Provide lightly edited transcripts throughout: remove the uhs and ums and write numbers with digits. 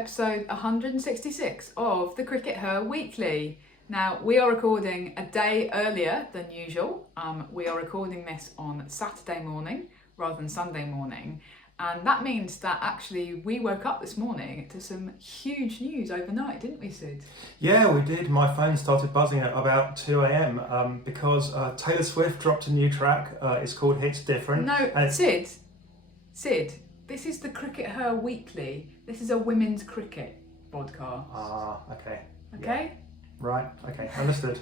episode 166 of the CRICKETher Weekly. Now, we are recording a day earlier than usual. We are recording this on Saturday morning rather than Sunday morning. And that means that actually we woke up this morning to some huge news overnight, didn't we, Syd? Yeah, we did. My phone started buzzing at about 2 a.m. Because Taylor Swift dropped a new track. It's called Hits Different. No, Syd, this is the CRICKETher Weekly. This is a women's cricket podcast. Okay. Okay? Yeah. Right, okay, understood.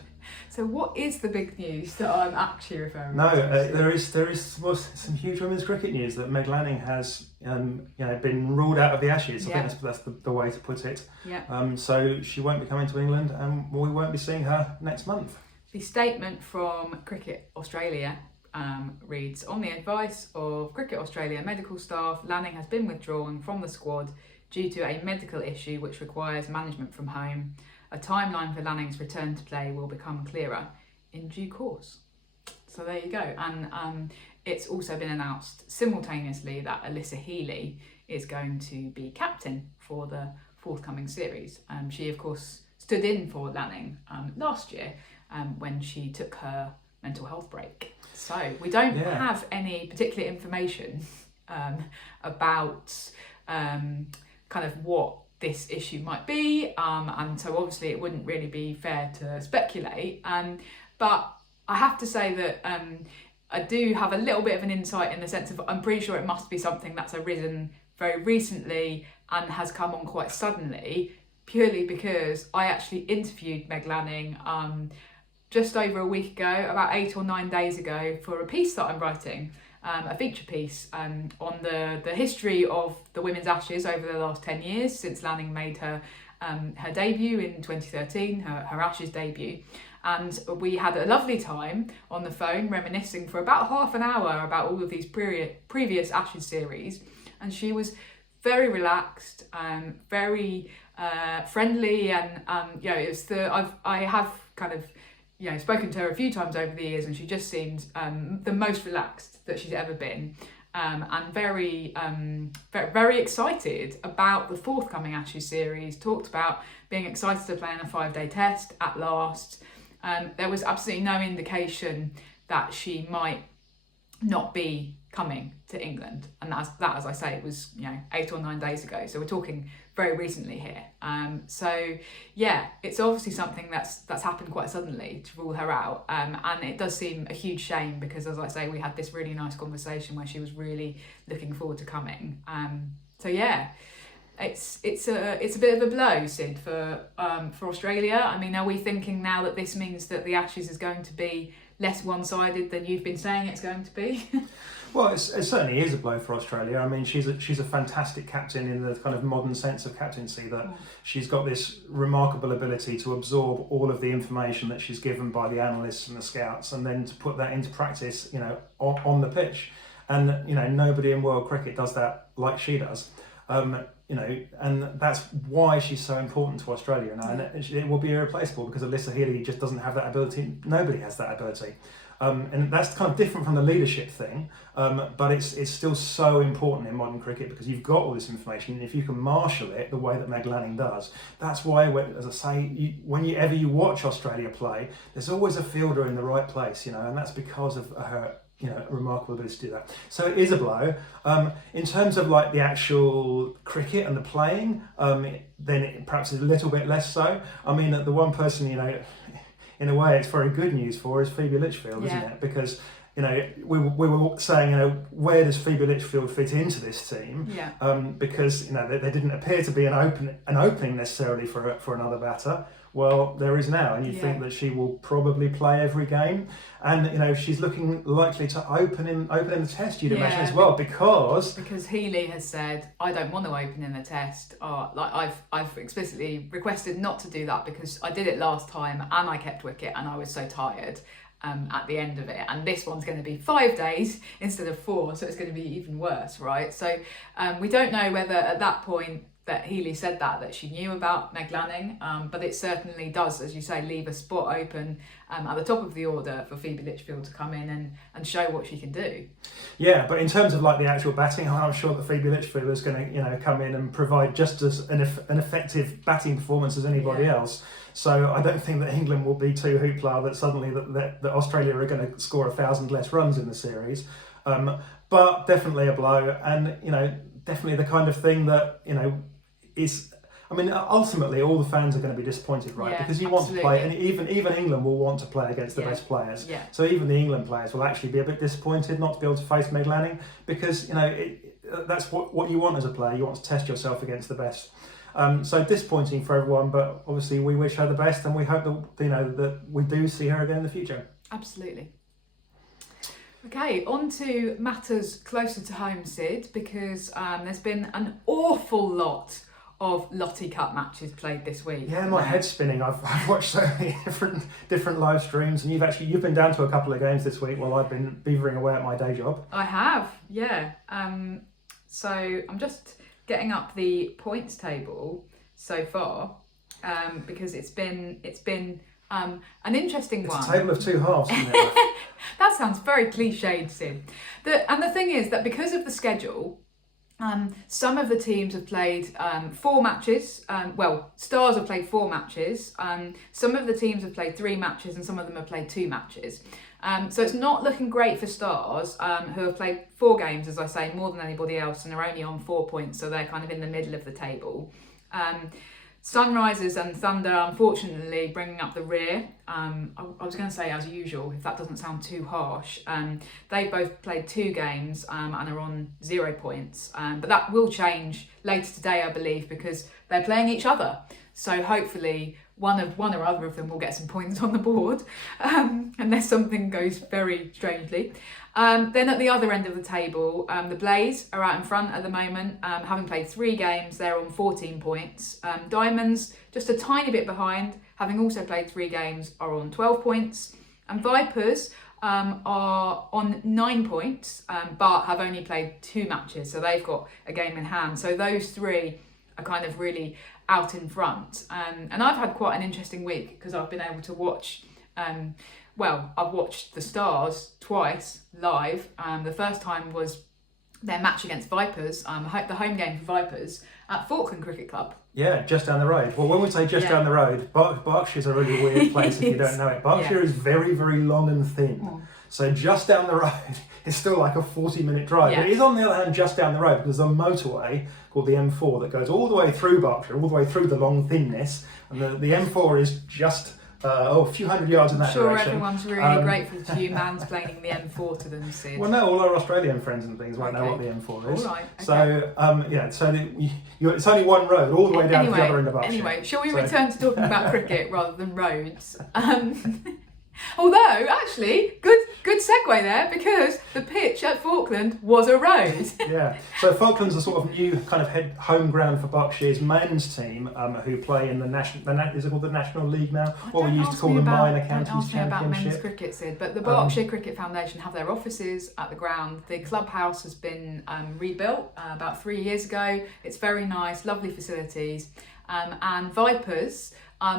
So what is the big news that I'm actually referring No, to? there is some huge women's cricket news that Meg Lanning has been ruled out of the Ashes. I think that's the way to put it. Yeah. So she won't be coming to England and we won't be seeing her next month. The statement from Cricket Australia reads, on the advice of Cricket Australia medical staff, Lanning has been withdrawn from the squad due to a medical issue which requires management from home. A timeline for Lanning's return to play will become clearer in due course. So there you go. And it's also been announced simultaneously that Alyssa Healy is going to be captain for the forthcoming series. She, of course, stood in for Lanning last year when she took her mental health break. So we don't have any particular information about kind of what this issue might be, and so obviously it wouldn't really be fair to speculate, but I have to say that I do have a little bit of an insight in the sense of I'm pretty sure it must be something that's arisen very recently and has come on quite suddenly, purely because I actually interviewed Meg Lanning just over a week ago, about 8 or 9 days ago, for a piece that I'm writing, a feature piece on the history of the Women's Ashes over the last 10 years since Lanning made her debut in 2013, her Ashes debut. And we had a lovely time on the phone reminiscing for about half an hour about all of these previous Ashes series. And she was very relaxed, very friendly, and I have kind of spoken to her a few times over the years, and she just seemed the most relaxed that she's ever been, and very excited about the forthcoming Ashes series. Talked about being excited to play in a 5-day test at last. There was absolutely no indication that she might not be coming to England, and that, as I say, it was 8 or 9 days ago. So we're talking very recently here. So yeah, it's obviously something that's happened quite suddenly to rule her out, and it does seem a huge shame because, as I say, we had this really nice conversation where she was really looking forward to coming. So yeah, it's a bit of a blow, Syd, for Australia. I mean, are we thinking now that this means that the Ashes is going to be less one-sided than you've been saying it's going to be? Well, it certainly is a blow for Australia. I mean, she's a fantastic captain in the kind of modern sense of captaincy, that she's got this remarkable ability to absorb all of the information that she's given by the analysts and the scouts, and then to put that into practice, on the pitch. And nobody in world cricket does that like she does. And that's why she's so important to Australia now, and it will be irreplaceable because Alyssa Healy just doesn't have that ability. Nobody has that ability, and that's kind of different from the leadership thing, but it's still so important in modern cricket because you've got all this information, and if you can marshal it the way that Meg Lanning does, that's why, as I say, whenever you watch Australia play, there's always a fielder in the right place, and that's because of her remarkable ability to do that. So it is a blow. In terms of like the actual cricket and the playing, then it perhaps is a little bit less so. I mean, the one person, in a way it's very good news for is Phoebe Litchfield, isn't it? Because we were saying, where does Phoebe Litchfield fit into this team? Because there didn't appear to be an opening necessarily for another batter. Well, there is now, and you think that she will probably play every game, and she's looking likely to open in the test, you'd imagine, as well, because Healy has said, I don't want to open in the test. I've explicitly requested not to do that because I did it last time and I kept wicket and I was so tired at the end of it, and this one's going to be 5 days instead of 4, so it's going to be even worse, right? So we don't know whether at that point that Healy said that she knew about Meg Lanning, but it certainly does, as you say, leave a spot open at the top of the order for Phoebe Litchfield to come in and show what she can do. Yeah, but in terms of like the actual batting, I'm not sure that Phoebe Litchfield is going to come in and provide just as an effective batting performance as anybody else. So I don't think that England will be too hoopla that suddenly that Australia are going to score 1,000 less runs in the series. But definitely a blow, and definitely the kind of thing that is. I mean, ultimately, all the fans are going to be disappointed, right? Yeah, because you want to play, and even England will want to play against the best players. Yeah. So even the England players will actually be a bit disappointed not to be able to face Meg Lanning, because that's what you want as a player. You want to test yourself against the best. So disappointing for everyone, but obviously we wish her the best, and we hope that that we do see her again in the future. Absolutely. Okay, on to matters closer to home, Sid, because there's been an awful lot of Lottie Cup matches played this week. Yeah, my head's spinning. I've watched so many different live streams, and you've been down to a couple of games this week while I've been beavering away at my day job. I have, yeah. So I'm just getting up the points table so far, because it's been an interesting one. It's a table of two halves, isn't it? That sounds very cliched, Sid. And the thing is that because of the schedule, some of the teams have played 4 matches. Stars have played 4 matches. Some of the teams have played 3 matches, and some of them have played 2 matches. So it's not looking great for Stars, who have played 4 games, as I say, more than anybody else, and are only on 4 points, so they're kind of in the middle of the table. Sunrisers and Thunder, unfortunately, bringing up the rear. I was going to say as usual, if that doesn't sound too harsh. They both played 2 games and are on 0 points. But that will change later today, I believe, because they're playing each other. So hopefully one or other of them will get some points on the board, unless something goes very strangely. Then at the other end of the table, the Blaze are out in front at the moment, having played 3 games. They're on 14 points. Diamonds, just a tiny bit behind, having also played 3 games, are on 12 points. And Vipers are on 9 points, but have only played 2 matches, so they've got a game in hand. So those 3 are kind of really out in front. And I've had quite an interesting week because I've been able to watch... I've watched the Stars twice live. The first time was their match against Vipers, the home game for Vipers at Falkland Cricket Club. Yeah, just down the road. Well, when we say just down the road, Berkshire's a really weird place if you don't know it. Berkshire is very, very long and thin. So just down the road, it's still like a 40-minute drive. Yeah. But it is, on the other hand, just down the road because there's a motorway called the M4 that goes all the way through Berkshire, all the way through the long thinness. And the M4 is just... a few hundred yards in that direction. I'm sure everyone's really grateful to you mansplaining the M4 to them, Sid. Well, no, all our Australian friends and things won't know what the M4 is. All right. So, Okay. it's only one road all the way down to the other end of Berkshire. Anyway, shall we return to talking about cricket rather than roads? Although, actually, good segue there, because the pitch at Falkland was a road. Yeah, so Falkland's a sort of new kind of home ground for Berkshire's men's team, who play in the is it called the National League now? What we used to call the Minor Counties Championship. Don't ask me about men's cricket, Sid, but the Berkshire Cricket Foundation have their offices at the ground. The clubhouse has been rebuilt about 3 years ago. It's very nice, lovely facilities, and Vipers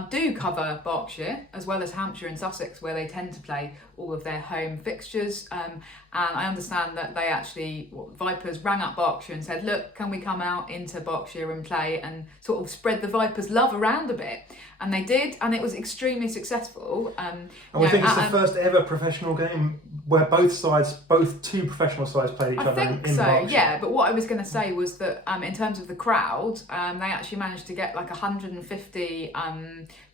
do cover Berkshire as well as Hampshire and Sussex, where they tend to play all of their home fixtures. And I understand that they actually, Vipers rang up Berkshire and said, look, can we come out into Berkshire and play and sort of spread the Vipers love around a bit? And they did, and it was extremely successful. And we think it's the first ever professional game where both two professional sides played each other in so, Berkshire. Yeah, but what I was going to say was that in terms of the crowd, they actually managed to get like 150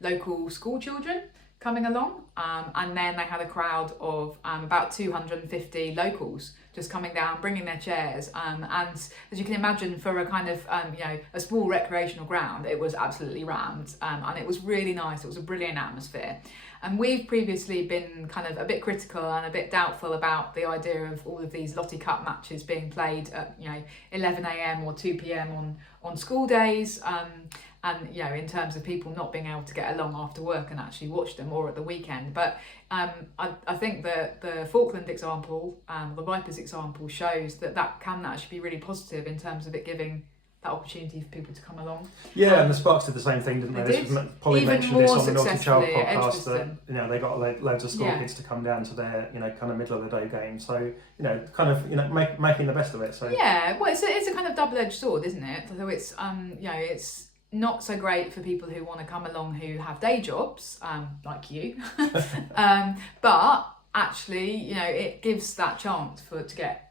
local school children coming along, and then they had a crowd of about 250 locals just coming down, bringing their chairs, and as you can imagine, for a kind of a small recreational ground, it was absolutely rammed, and it was really nice. It was a brilliant atmosphere. And we've previously been kind of a bit critical and a bit doubtful about the idea of all of these Lottie Cup matches being played at 11 a.m. or 2 p.m. on school days, and in terms of people not being able to get along after work and actually watch them, or at the weekend. But I think that the Falkland example, the Vipers example, shows that can actually be really positive in terms of it giving opportunity for people to come along. Yeah, and the Sparks did the same thing, didn't they? Polly Even mentioned this more on the Naughty Child successfully at podcast that Edgbaston. they got loads of school kids to come down to their kind of middle of the day game. So making the best of it. So yeah, well, it's a kind of double-edged sword, isn't it? So it's it's not so great for people who want to come along who have day jobs, like you, but actually, it gives that chance to get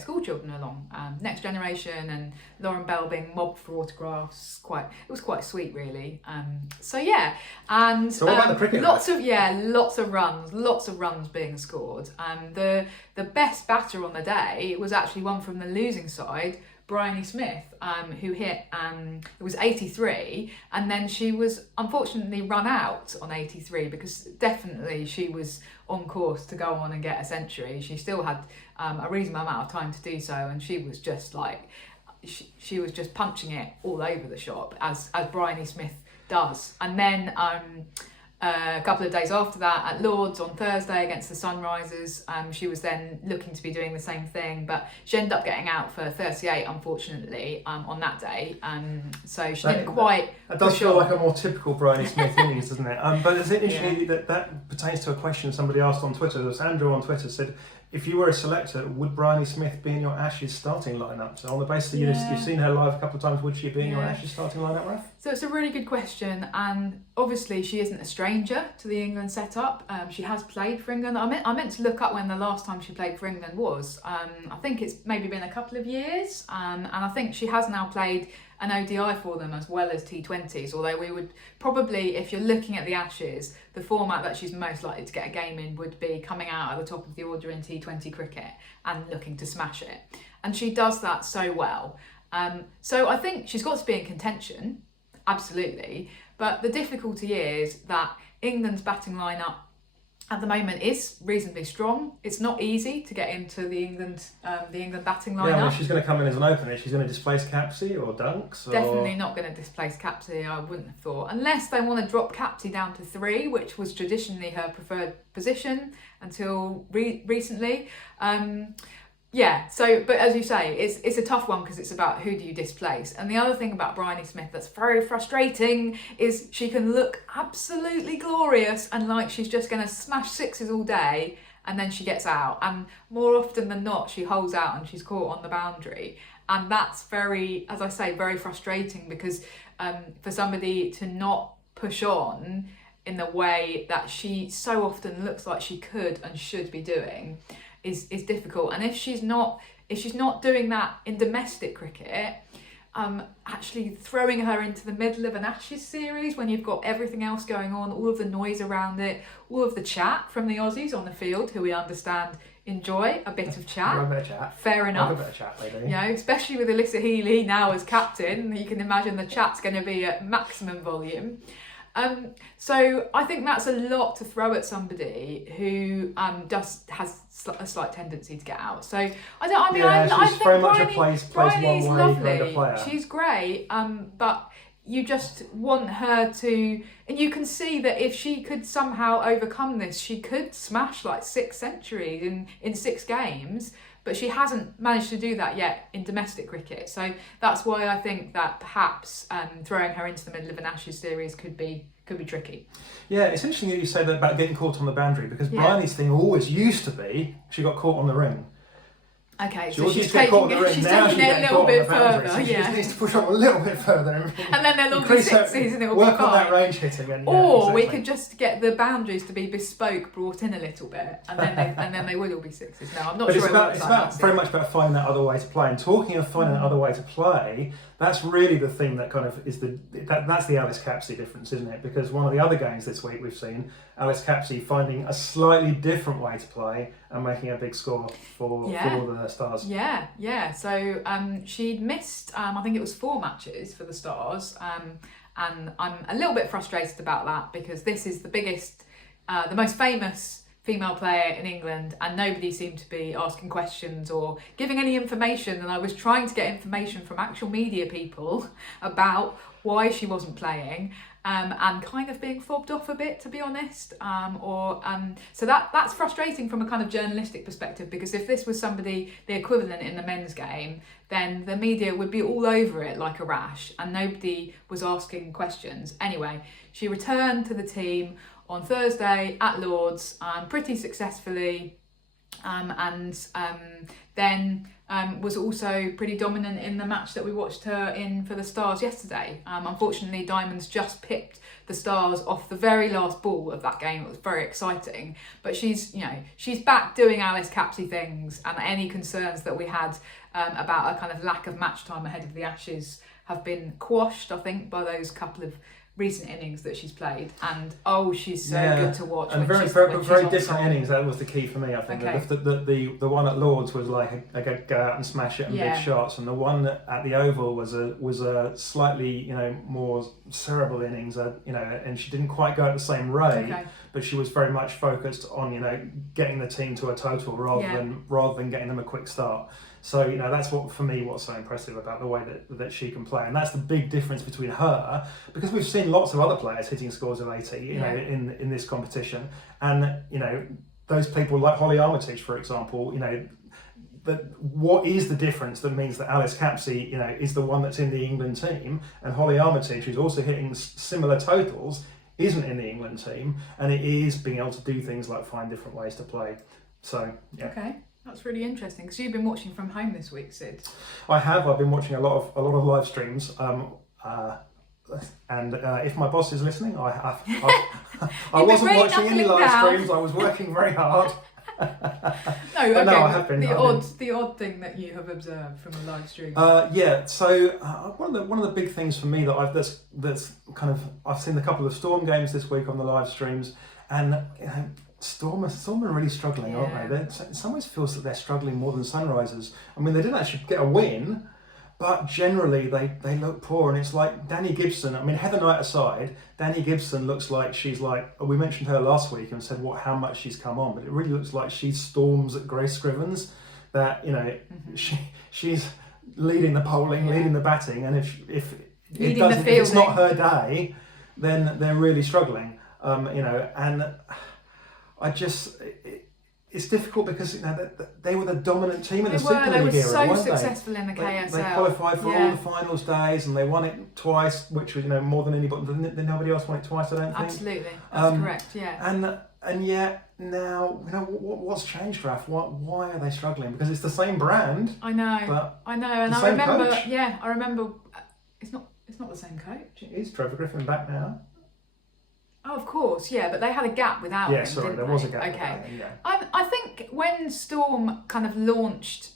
school children along. Next Generation and Lauren Bell being mobbed for autographs, it was quite sweet, really. So yeah, and so what about the cricket? Lots of runs being scored. The best batter on the day was actually one from the losing side, Bryony Smith, who hit, it was 83, and then she was unfortunately run out on 83 because definitely she was on course to go on and get a century. She still had a reasonable amount of time to do so, and she was just she was just punching it all over the shop as Bryony Smith does. And then a couple of days after that at Lords on Thursday against the Sunrisers, she was then looking to be doing the same thing, but she ended up getting out for 38 unfortunately on that day, so she didn't quite. That does feel like a more typical Bryony Smith innings, doesn't it? But it's interesting that pertains to a question somebody asked on Twitter. There was Andrew on Twitter said, if you were a selector, would Bryony Smith be in your Ashes starting lineup? So on the basis that you've seen her live a couple of times, would she be in your Ashes starting lineup, Raf? So it's a really good question, and obviously she isn't a stranger to the England setup. She has played for England. I meant to look up when the last time she played for England was. I think it's maybe been a couple of years, and I think she has now played an ODI for them as well as T20s, although we would probably, if you're looking at the Ashes, the format that she's most likely to get a game in would be coming out at the top of the order in T20 cricket and looking to smash it. And she does that so well. So I think she's got to be in contention, absolutely. But the difficulty is that England's batting lineup at the moment is reasonably strong. It's not easy to get into the England batting lineup. Yeah, she's going to come in as an opener. She's going to displace Capsey or Dunks? Or... Definitely not going to displace Capsey, I wouldn't have thought. Unless they want to drop Capsey down to 3, which was traditionally her preferred position until recently. But as you say, it's a tough one because it's about who do you displace. And the other thing about Bryony Smith that's very frustrating is she can look absolutely glorious and like she's just going to smash sixes all day, and then she gets out. And more often than not, she holds out and she's caught on the boundary. And that's very, as I say, very frustrating because for somebody to not push on in the way that she so often looks like she could and should be doing is difficult. And if she's not doing that in domestic cricket, actually throwing her into the middle of an Ashes series when you've got everything else going on, all of the noise around it, all of the chat from the Aussies on the field, who we understand enjoy a bit of chat. A bit of chat. Fair enough. A bit of chat, lady. Especially with Alyssa Healy now as captain, you can imagine the chat's going to be at maximum volume. So I think that's a lot to throw at somebody who has a slight tendency to get out. So I think very much Bryony, a plays Bryony's one way lovely. kind of player. She's great, but you just want her to, and you can see that if she could somehow overcome this, she could smash like 6 centuries in 6 games. But she hasn't managed to do that yet in domestic cricket. So that's why I think that perhaps throwing her into the middle of an Ashes series could be tricky. Yeah, it's interesting that you say that about getting caught on the boundary, because Bryony's thing always used to be she got caught on the ring. Okay, so she's taking it a little bit further. So she just needs to push on a little bit further. And then there'll all be sixes and it'll be fine. Work on that range hitting. And, or we could just get the boundaries to be bespoke, brought in a little bit, and then they would all be sixes. No, I'm not sure. It's very much about finding that other way to play. And talking of finding that other way to play, that's really the thing that kind of is that's the Alice Capsey difference, isn't it? Because one of the other games this week we've seen Alice Capsey finding a slightly different way to play and making a big score for the Stars. Yeah. So she'd missed, I think it was 4 matches for the Stars, and I'm a little bit frustrated about that because this is the biggest, the most famous female player in England, and nobody seemed to be asking questions or giving any information. And I was trying to get information from actual media people about why she wasn't playing, and kind of being fobbed off a bit, to be honest. So that's frustrating from a kind of journalistic perspective, because if this was somebody the equivalent in the men's game, then the media would be all over it like a rash, and nobody was asking questions. Anyway, she returned to the team on Thursday at Lords pretty successfully, then was also pretty dominant in the match that we watched her in for the Stars yesterday. Unfortunately, Diamonds just picked the Stars off the very last ball of that game. It was very exciting, but she's back doing Alice Capsey things, and any concerns that we had about a kind of lack of match time ahead of the Ashes have been quashed, I think, by those couple of recent innings that she's played. And she's so good to watch. And very different innings. That was the key for me, I think. Okay. The one at Lords was like a go out and smash it and big shots, and the one at the Oval was a slightly more cerebral innings. And she didn't quite go at the same rate, but she was very much focused on getting the team to a total rather than getting them a quick start. So that's what's so impressive about the way that she can play, and that's the big difference between her, because we've seen lots of other players hitting scores of 80 in this competition, and those people like Holly Armitage, for example, what is the difference that means that Alice Capsey is the one that's in the England team, and Holly Armitage, who's also hitting similar totals, isn't in the England team, and it is being able to do things like find different ways to play. So okay. That's really interesting, because you've been watching from home this week, Syd. I have. I've been watching a lot of live streams. And if my boss is listening, I wasn't watching any live streams. I was working very hard. No, okay. No, I have been. The odd thing that you have observed from the live stream. So one of the big things for me that I've seen a couple of Storm games this week on the live streams, and Storm are really struggling, aren't they? In some ways feels that they're struggling more than Sunrisers. I mean, they didn't actually get a win, but generally they look poor. And it's like Danny Gibson, I mean, Heather Knight aside, Danny Gibson looks like she's we mentioned her last week and said how much she's come on, but it really looks like she's Storm's at Grace Scrivens, that, she's leading the bowling, leading the batting, and if it's not her day, then they're really struggling. And it's difficult because they were the dominant team in the Super League era, weren't they? They were so successful in the KSL. They qualified for all the finals days, and they won it twice, which was more than anybody. Nobody else won it twice, I don't think. Absolutely, that's correct. Yeah. And yet now, what's changed, Raf? Why are they struggling? Because it's the same brand. I know, and I remember. Coach. Yeah, I remember. It's not the same coach. It is. Trevor Griffin back now. Oh, of course, yeah, but they had a gap without him. Yeah, sorry, there was a gap. Okay. I think when Storm kind of launched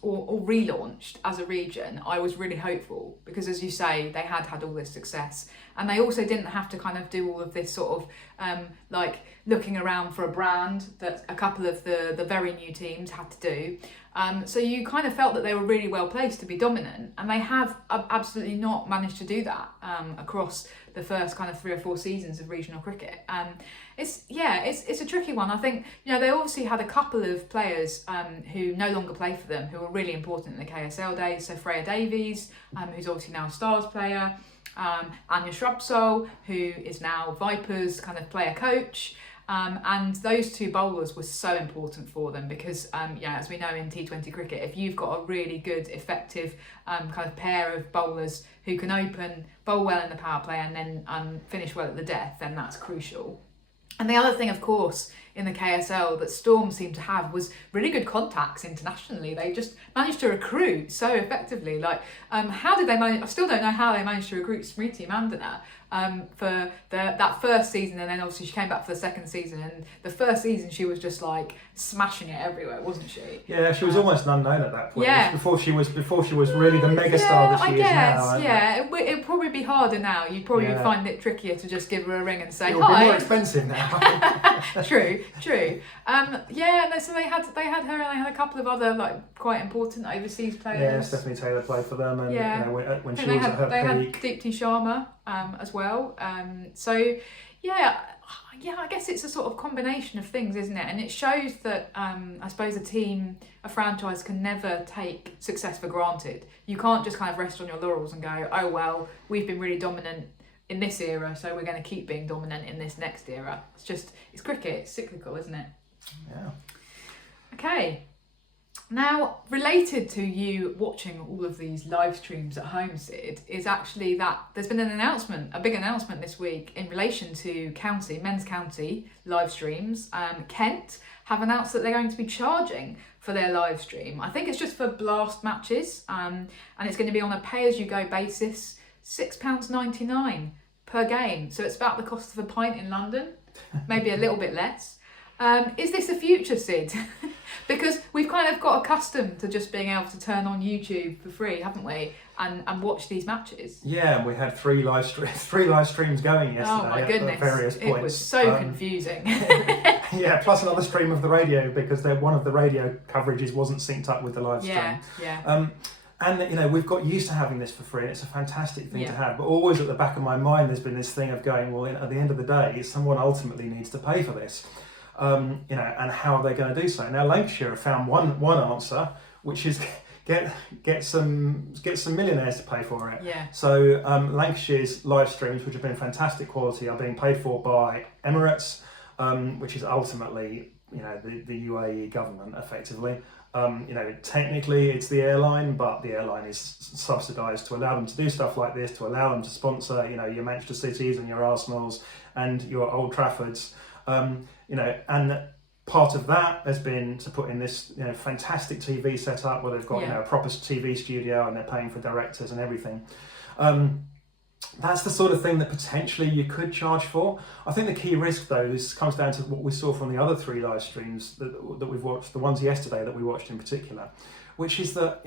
or relaunched as a region, I was really hopeful, because, as you say, they had all this success, and they also didn't have to kind of do all of this sort of looking around for a brand that a couple of the very new teams had to do. So you kind of felt that they were really well placed to be dominant, and they have absolutely not managed to do that across the first kind of 3 or 4 seasons of regional cricket. It's a tricky one. I think they obviously had a couple of players who no longer play for them, who were really important in the KSL days. So Freya Davies, who's obviously now a Stars player, Anya Shrubsole, who is now Vipers kind of player coach. And those two bowlers were so important for them, because as we know in T20 cricket, if you've got a really good, effective kind of pair of bowlers who can bowl well in the power play and then finish well at the death, then that's crucial. And the other thing, of course, in the KSL that Storm seemed to have was really good contacts internationally. They just managed to recruit so effectively. How did they manage? I still don't know how they managed to recruit Smriti Mandana for that first season, and then obviously she came back for the second season. And the first season she was just smashing it everywhere, wasn't she? Yeah, she was almost unknown at that point. Yeah. Before she was really the megastar that she is now. Yeah, it'd probably be harder now. You'd probably find it trickier to just give her a ring and say hi. It would be more expensive now. True. So they had her, and they had a couple of other quite important overseas players. Yeah, Stephanie Taylor played for them, and when she was at her peak. They had Deepti Sharma as well. I guess it's a sort of combination of things, isn't it? And it shows that I suppose a franchise can never take success for granted. You can't just kind of rest on your laurels and go, oh well, we've been really dominant in this era, so we're going to keep being dominant in this next era. It's cricket, it's cyclical, isn't it? Yeah. Okay. Now, related to you watching all of these live streams at home, Syd, is actually that there's been a big announcement this week in relation to men's county live streams. Kent have announced that they're going to be charging for their live stream. I think it's just for blast matches, and it's going to be on a pay-as-you-go basis, £6.99 per game. So it's about the cost of a pint in London, maybe a little bit less. Is this the future, Syd? Because we've kind of got accustomed to just being able to turn on YouTube for free, haven't we? And watch these matches. Yeah, we had three live streams going yesterday. Oh my goodness, at various points. It was so confusing. Yeah, plus another stream of the radio because one of the radio coverages wasn't synced up with the live stream. Yeah. And we've got used to having this for free, and it's a fantastic thing to have. But always at the back of my mind, there's been this thing of going, well, at the end of the day, someone ultimately needs to pay for this. And how are they going to do so? Now, Lancashire have found one answer, which is get some millionaires to pay for it. Yeah. So Lancashire's live streams, which have been fantastic quality, are being paid for by Emirates, which is ultimately the UAE government, effectively. Technically it's the airline, but the airline is subsidised to allow them to do stuff like this, to allow them to sponsor, your Manchester Cities and your Arsenals and your Old Traffords. And part of that has been to put in this, fantastic TV setup where they've got, a proper TV studio and they're paying for directors and everything. That's the sort of thing that potentially you could charge for. I think the key risk, though, comes down to what we saw from the other three live streams that we've watched, the ones yesterday that we watched in particular, which is that,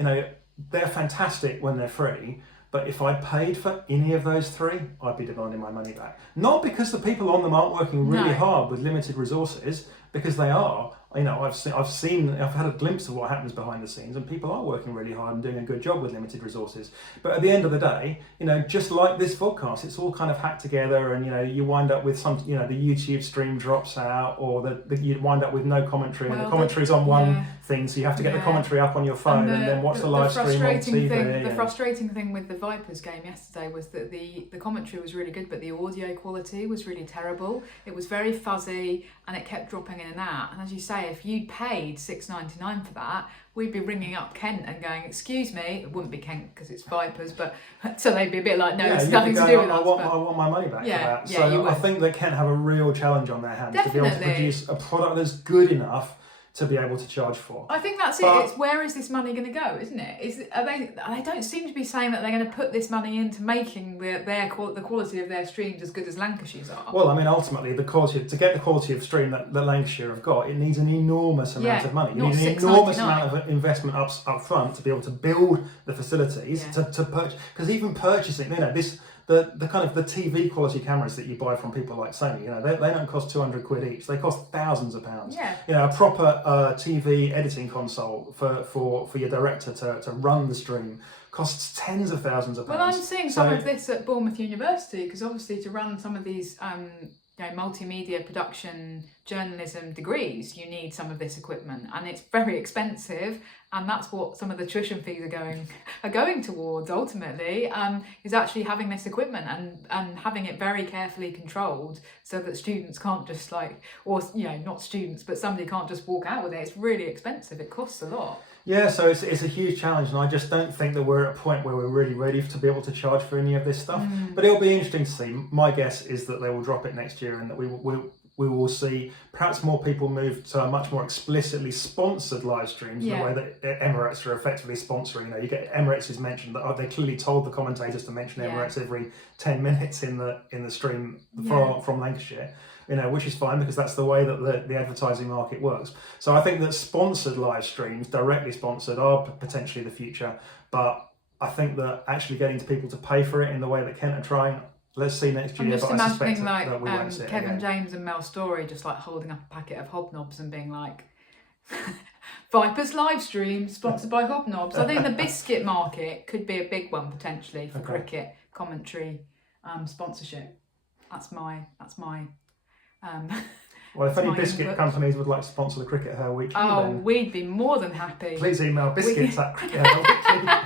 they're fantastic when they're free. But if I paid for any of those three, I'd be demanding my money back. Not because the people on them aren't working really hard with limited resources, because they are. I've had a glimpse of what happens behind the scenes, and people are working really hard and doing a good job with limited resources. But at the end of the day, just like this podcast, it's all kind of hacked together, and you wind up with the YouTube stream drops out, or you wind up with no commentary, and the commentary's on one thing, so you have to get the commentary up on your phone and then watch the live stream on TV. The frustrating thing with the Vipers game yesterday was that the commentary was really good, but the audio quality was really terrible. It was very fuzzy, and it kept dropping in and out. And as you say, if you paid $6.99 for that, we'd be ringing up Kent and going, excuse me, it wouldn't be Kent because it's Vipers, but so they'd be a bit like, no, it's nothing to do with us. I want my money back for that. So I think that Kent have a real challenge on their hands to be able to produce a product that's good enough to be able to charge for. I think that's it. It's where is this money going to go, isn't it? They don't seem to be saying that they're going to put this money into making the quality of their streams as good as Lancashire's are. Well, I mean, ultimately, to get the quality of stream that Lancashire have got, it needs an enormous amount of money. You need an enormous amount of investment up front to be able to build the facilities to purchase. Because even purchasing, the kind of the TV quality cameras that you buy from people like Sony, they don't cost 200 quid each. They cost thousands of pounds. Yeah. A proper TV editing console for your director to run the stream costs tens of thousands of pounds. Well, I'm seeing some of this at Bournemouth University, because obviously to run some of these multimedia production journalism degrees, you need some of this equipment, and it's very expensive, and that's what some of the tuition fees are going towards ultimately, is actually having this equipment and having it very carefully controlled so that students can't just not students, but somebody can't just walk out with it. It's really expensive. It costs a lot. Yeah, so it's a huge challenge, and I just don't think that we're at a point where we're really ready to be able to charge for any of this stuff. But it'll be interesting to see. My guess is that they will drop it next year, and that we will see perhaps more people move to a much more explicitly sponsored live streams, the way that Emirates are effectively sponsoring. You get Emirates is mentioned, that they clearly told the commentators to mention Emirates every 10 minutes in the stream from Lancashire. Which is fine because that's the way that the advertising market works. So I think that sponsored live streams, directly sponsored, are potentially the future. But I think that actually getting people to pay for it in the way that Kent are trying, let's see next year. I'm just imagining that we won't see it Kevin again. James and Mel Story just holding up a packet of hobnobs and being like, Vipers live stream sponsored by hobnobs. I think the biscuit market could be a big one potentially for cricket commentary sponsorship. That's my well, if any biscuit companies would like to sponsor the CRICKETher Weekly, then we'd be more than happy. Please email biscuits at CRICKETher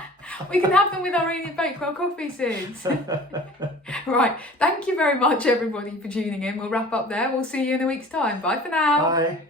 Weekly. We can have them with our Indian Bakewell coffee seeds. Right. Thank you very much, everybody, for tuning in. We'll wrap up there. We'll see you in a week's time. Bye for now. Bye.